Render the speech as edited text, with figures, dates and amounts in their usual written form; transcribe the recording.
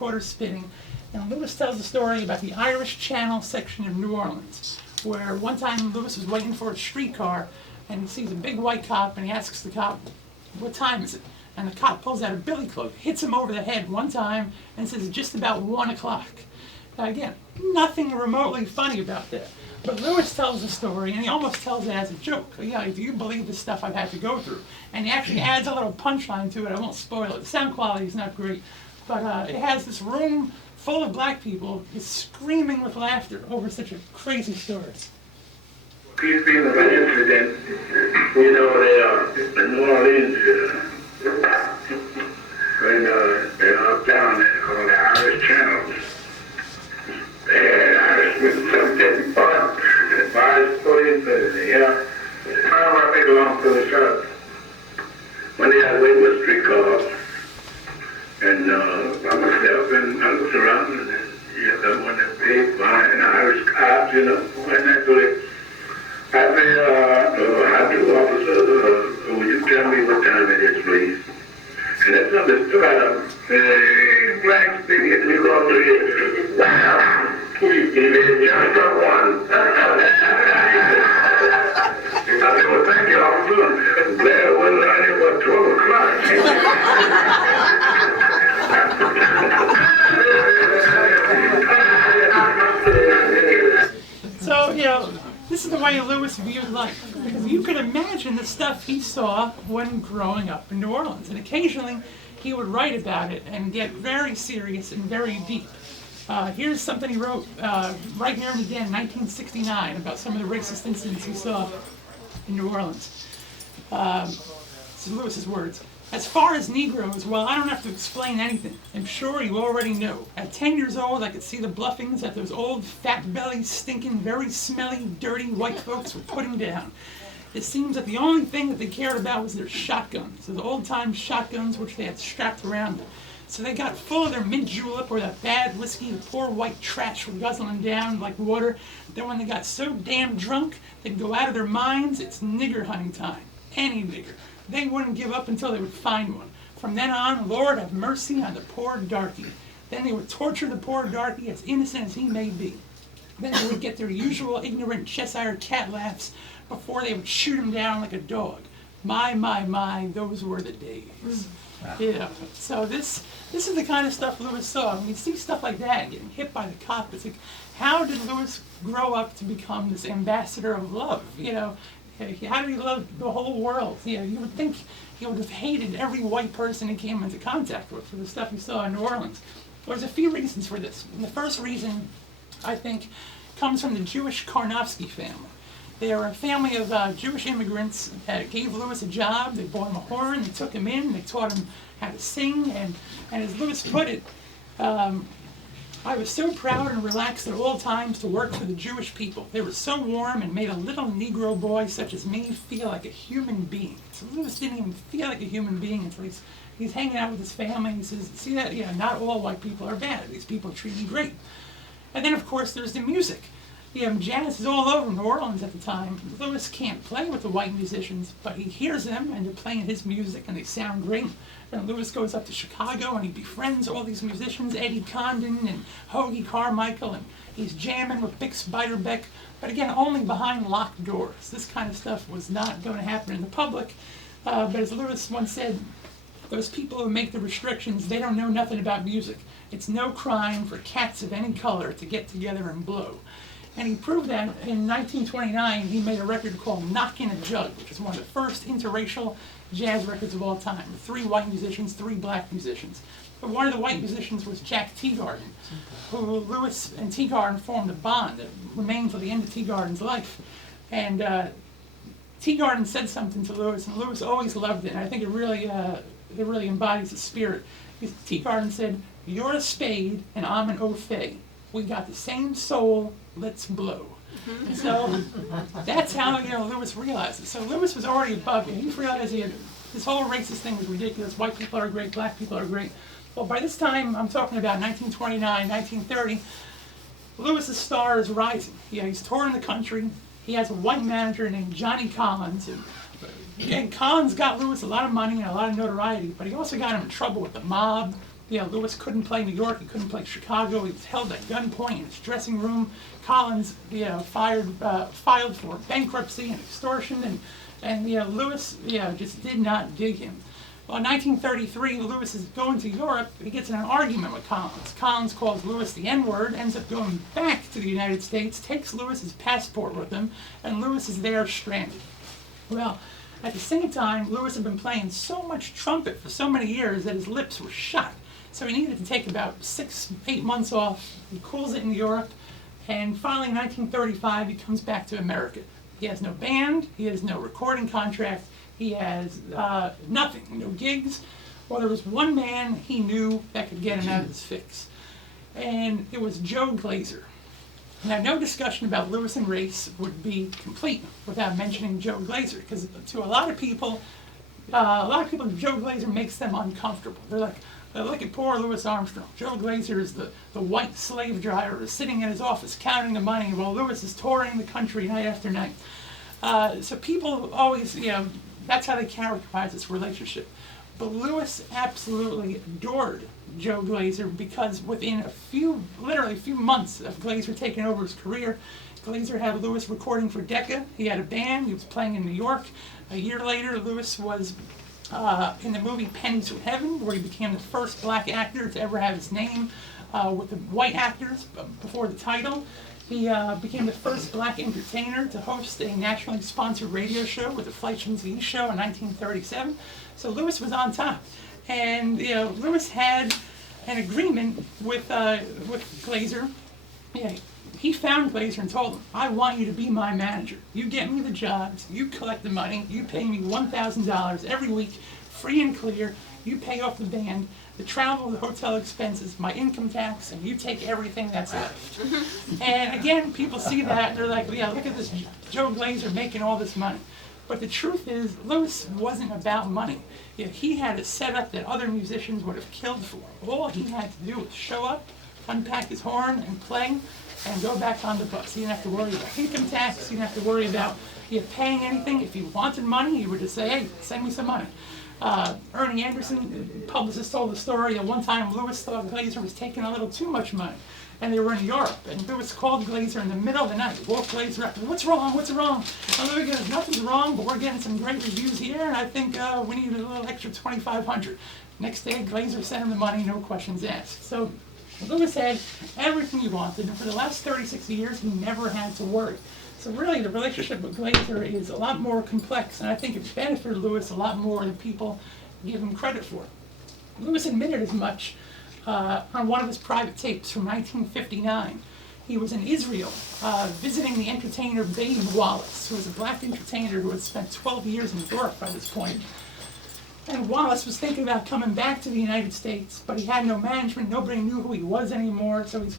quarter spinning. And Lewis tells a story about the Irish Channel section of New Orleans, where one time Lewis was waiting for a streetcar, and he sees a big white cop, and he asks the cop, "What time is it?" And the cop pulls out a billy club, hits him over the head one time, and says, "Just about 1 o'clock." Now again, nothing remotely funny about that. But Lewis tells the story, and he almost tells it as a joke. Yeah, do you believe the stuff I've had to go through? And he actually adds a little punchline to it. I won't spoil it. The sound quality is not great. But it has this room full of black people just screaming with laughter over such a crazy story. These people of an incident, you know, they are in New Orleans, when they're up down there called the Irish Channel. And Irishmen, some dead bars, and bars put in, yeah. I make a long story short. One day I waited with a streetcar, and by myself, and I looked around, and someone that paid by an Irish cop, you know, and actually, I said, how do officer, will you tell me what time it is, please? And that's understood out of hey, black speaking in New Orleans. Wow, he is just a one. I said, well, thank you, officer. I'm glad it wasn't out here about 12 o'clock. So, you know, this is the way Lewis viewed life, because you could imagine the stuff he saw when growing up in New Orleans, and occasionally he would write about it and get very serious and very deep. Here's something he wrote right here in the Den, 1969, about some of the racist incidents he saw in New Orleans. This is Lewis's words. "As far as Negroes, well, I don't have to explain anything. I'm sure you already know. At 10 years old, I could see the bluffings that those old, fat-bellied, stinking, very smelly, dirty white folks were putting down. It seems that the only thing that they cared about was their shotguns, those old-time shotguns which they had strapped around them. So they got full of their mint julep or that bad whiskey the poor white trash were guzzling down like water. Then when they got so damn drunk, they'd go out of their minds. It's nigger hunting time. Any nigger. They wouldn't give up until they would find one. From then on, Lord have mercy on the poor darky. Then they would torture the poor darky, as innocent as he may be. Then they would get their usual ignorant Cheshire cat laughs before they would shoot him down like a dog. My, those were the days." Yeah. So this is the kind of stuff Lewis saw. When you see stuff like that, getting hit by the cop, it's like, how did Lewis grow up to become this ambassador of love? You know, how did he love the whole world? You know, you would think he would have hated every white person he came into contact with for the stuff he saw in New Orleans. There's a few reasons for this. And the first reason, I think, comes from the Jewish Karnofsky family. They were a family of Jewish immigrants that gave Lewis a job. They bought him a horn, they took him in, they taught him how to sing, and as Lewis put it, I was so proud and relaxed at all times to work for the Jewish people. They were so warm and made a little Negro boy such as me feel like a human being. So Lewis didn't even feel like a human being until he's hanging out with his family. He says, see that? Yeah, not all white people are bad. These people treat me great. And then, of course, there's the music. You know, jazz is all over New Orleans at the time. Lewis can't play with the white musicians, but he hears them and they're playing his music and they sound great. And Lewis goes up to Chicago and he befriends all these musicians, Eddie Condon and Hoagie Carmichael, and he's jamming with Bix Beiderbecke, but again, only behind locked doors. This kind of stuff was not going to happen in the public, but as Lewis once said, those people who make the restrictions, they don't know nothing about music. It's no crime for cats of any color to get together and blow. And he proved that in 1929, he made a record called Knockin' a Jug, which is one of the first interracial jazz records of all time. 3 white musicians, 3 black musicians. But one of the white musicians was Jack Teagarden, who Lewis and Teagarden formed a bond that remained till the end of Teagarden's life. And Teagarden said something to Lewis, and Lewis always loved it, and I think it really embodies the spirit. Teagarden said, "You're a spade, and I'm an au fait. We got the same soul, let's blow." So that's how, you know, Lewis realized it. So Lewis was already above it. He realized this whole racist thing was ridiculous. White people are great, black people are great. Well, by this time, I'm talking about 1929, 1930, Lewis's star is rising. Yeah, he's touring the country. He has a white manager named Johnny Collins. And Collins got Lewis a lot of money and a lot of notoriety, but he also got him in trouble with the mob, Lewis couldn't play New York, he couldn't play Chicago, he was held at gunpoint in his dressing room. Collins, filed for bankruptcy and extortion, and Lewis, just did not dig him. Well, in 1933, Lewis is going to Europe. He gets in an argument with Collins. Collins calls Lewis the N-word, ends up going back to the United States, takes Lewis's passport with him, and Lewis is there stranded. Well, at the same time, Lewis had been playing so much trumpet for so many years that his lips were shot. So he needed to take about 6-8 months off. He cools it in Europe, and finally in 1935, he comes back to America. He has no band, he has no recording contract, he has nothing, no gigs. Well, there was one man he knew that could get him out of his fix, and it was Joe GLASER. Now, no discussion about Lewis and race would be complete without mentioning Joe GLASER, because to a lot of people, Joe GLASER makes them uncomfortable. They're like, look at poor Louis Armstrong. Joe GLASER is the white slave driver sitting in his office counting the money while Lewis is touring the country night after night. So people always, that's how they characterize this relationship. But Lewis absolutely adored Joe GLASER, because within literally a few months of GLASER taking over his career, GLASER had Lewis recording for Decca. He had a band, he was playing in New York. A year later, Lewis was in the movie Pennies from Heaven, where he became the first black actor to ever have his name with the white actors before the title. He became the first black entertainer to host a nationally sponsored radio show with the Fleischman Z Show in 1937. So Lewis was on top. And Lewis had an agreement with GLASER. He found GLASER and told him, I want you to be my manager. You get me the jobs, you collect the money, you pay me $1,000 every week, free and clear, you pay off the band, the travel, the hotel expenses, my income tax, and you take everything that's left. And again, people see that, and they're like, yeah, look at this Joe GLASER making all this money. But the truth is, Lewis wasn't about money. He had a setup that other musicians would have killed for. All he had to do was show up, unpack his horn, and play, and go back on the bus. He didn't have to worry about income tax. He didn't have to worry about paying anything. If he wanted money, he would just say, hey, send me some money. Ernie Anderson, publicist, told the story that one time Lewis thought GLASER was taking a little too much money, and they were in Europe, and Lewis called GLASER in the middle of the night, woke GLASER up, what's wrong, what's wrong? And Lewis goes, nothing's wrong, but we're getting some great reviews here, and I think we need a little extra $2,500. Next day, GLASER sent him the money, no questions asked. So Lewis had everything he wanted, and for the last 36 years, he never had to worry. So really, the relationship with GLASER is a lot more complex, and I think it benefited Lewis a lot more than people give him credit for. Lewis admitted as much on one of his private tapes from 1959. He was in Israel visiting the entertainer Babe Wallace, who was a black entertainer who had spent 12 years in Europe by this point. And Wallace was thinking about coming back to the United States, but he had no management, nobody knew who he was anymore, so he's